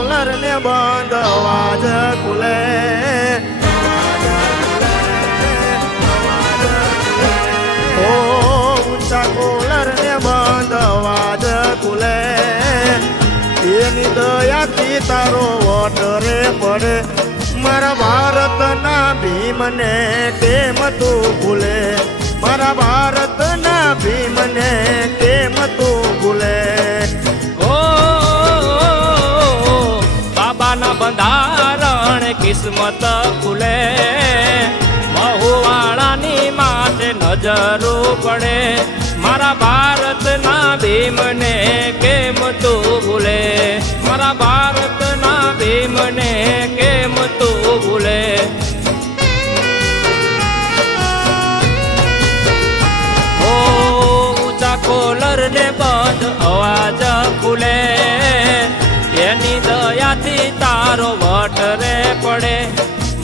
Caller ને બાંધવા જ ખુલે. ઓ ઊંચા કોલર ને બાંધવા જ ખુલે. એની દયાથી તારો વોટ રે પડે. મારા ભારતના ભીમને કેમ તું ભૂલે. મારા ભારતના ભીમને કેમ તું ભૂલે. બાબાના બંધારણ કિસ્મત ખુલે. મહુવાળાની માથે નજરો પડે. મારા ભારતના ભીમને કેમ તું ભૂલે. મારા ભારતના ભીમને કેમ તું ભૂલે. ઓ ઊંચા કોલર ને બંધ અવાજ ખુલે. એની દયાથી તારો વટ રે પડે.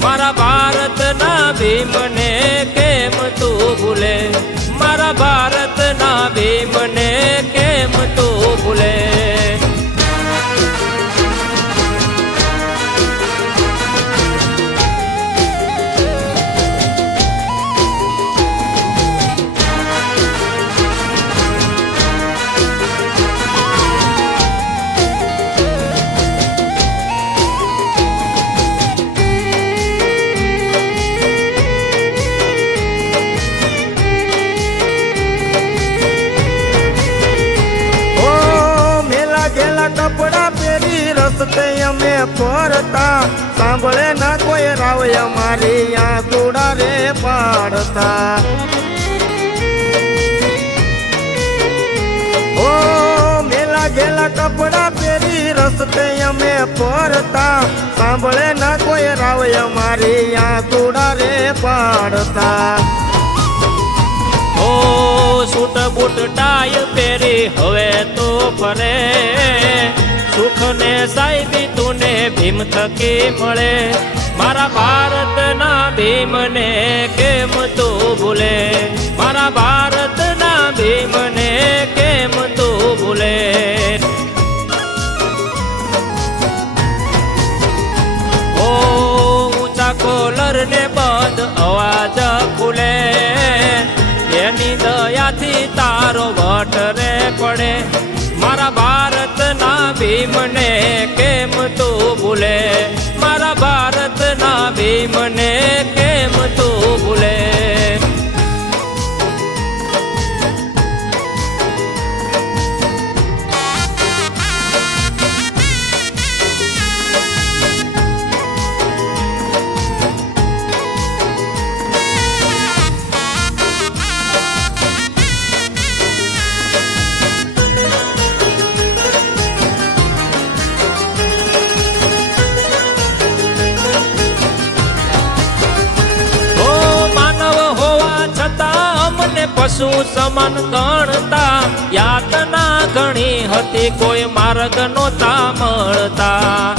મારા ભારતના ભીમને કેમ તું ભૂલે. મારા ભારતના ભીમને કેમ તું ભૂલે. કપડા પહેરી રસ્તે અમે ફરતા. સાંભળે ના કોઈ રાવ અમારી આંખોડા રે પાડતા. ઓ મેલા ગેલા કપડા પહેરી રસ્તે અમે ફરતા. સાંભળે ના કોઈ રાવ અમારી આંખોડા રે પાડતા. ઓ સૂટ બૂટ ટાય પહેરી હવે તો ફરે. સુખ ને સાહેબી તુને ભીમ થકી મળે. મારા ભારતના ભીમને કેમ તું ભૂલે. મારા ભારતના ભીમને કેમ તું ભૂલે. ઓ ઊંચા કોલર ને બંધ અવાજ ખુલે. એની દયાથી તારો વટ રે પડે. મારા ભારતના ભીમને કેમ તું ભૂલે. મારા ભારતના ભીમને કેમ તું ભૂલે. પશુ સમાન ગણતા. યાતના ઘણી હતી કોઈ માર્ગ નહોતા મળતા.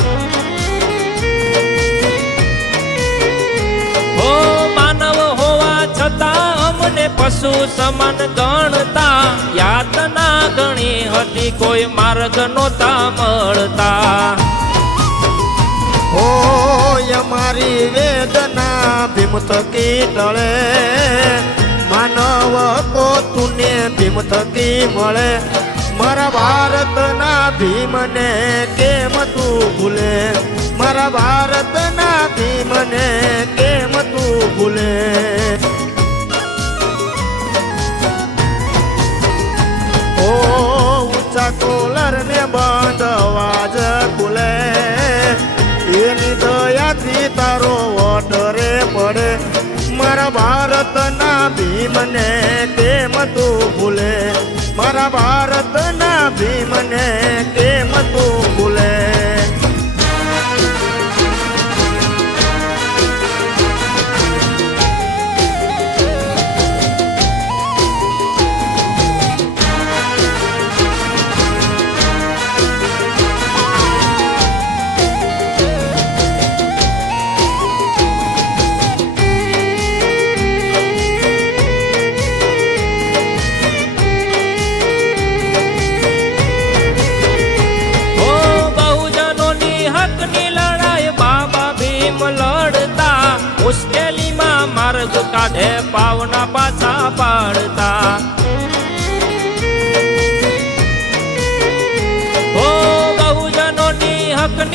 ઓ માનવ હોવા છતાં અમને પશુ સમાન ગણતા. યાતના ઘણી હતી કોઈ માર્ગ નહોતા મળતા. ઓ અમારી વેદના ભીમ થકી ટળે. માનવ કો તુને ભીમ થકી મળે. મારા ભારતના ભીમને કેમ તું ભૂલે. મારા ભારતના ભીમને કેમ તું ભૂલે. ઓ ઊંચા કોલર ને બાંધવા જ ખુલે. એની દયાથી તારો વોટ રે પડે. મારા ભારતના ભીમને કેમ તું ભૂલે. મારા ભારતના ભીમને કેમ તું ભૂલે.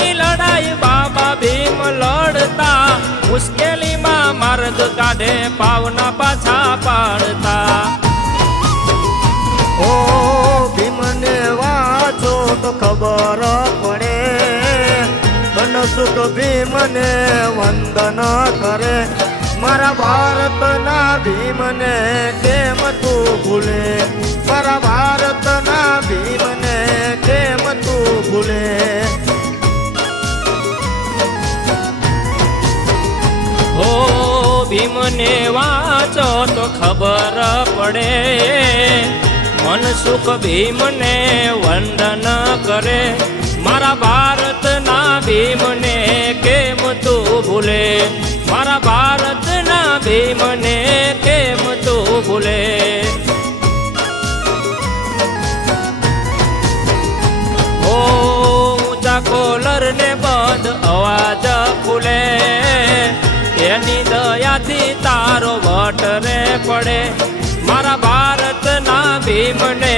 ધર્મની લડાઈ બાબા ભીમ લડતા મુશ્કેલીમાં માર્ગ કાઢે પાવના પાછા પાડતા ઓ ભીમને વાંચો તો ખબર પડે ધન સુખ ભીમને વંદન કરે મારા ભારતના ભીમને કેમ તું ભૂલે મારા ભારતના ભીમને કેમ તું ભૂલે હો ભીમને વાંચો તો ખબર પડે મન સુખ ભીમને વંદન કરે મારા ભારતના ભીમને કેમ તું ભૂલે મારા ભારતના ભીમને કેમ તું ભૂલે ઓ ઊંચા કોલર ને બંધ અવાજ ખુલે એની દયાથી તારો વટ રે પડે મારા ભારતના ભીમને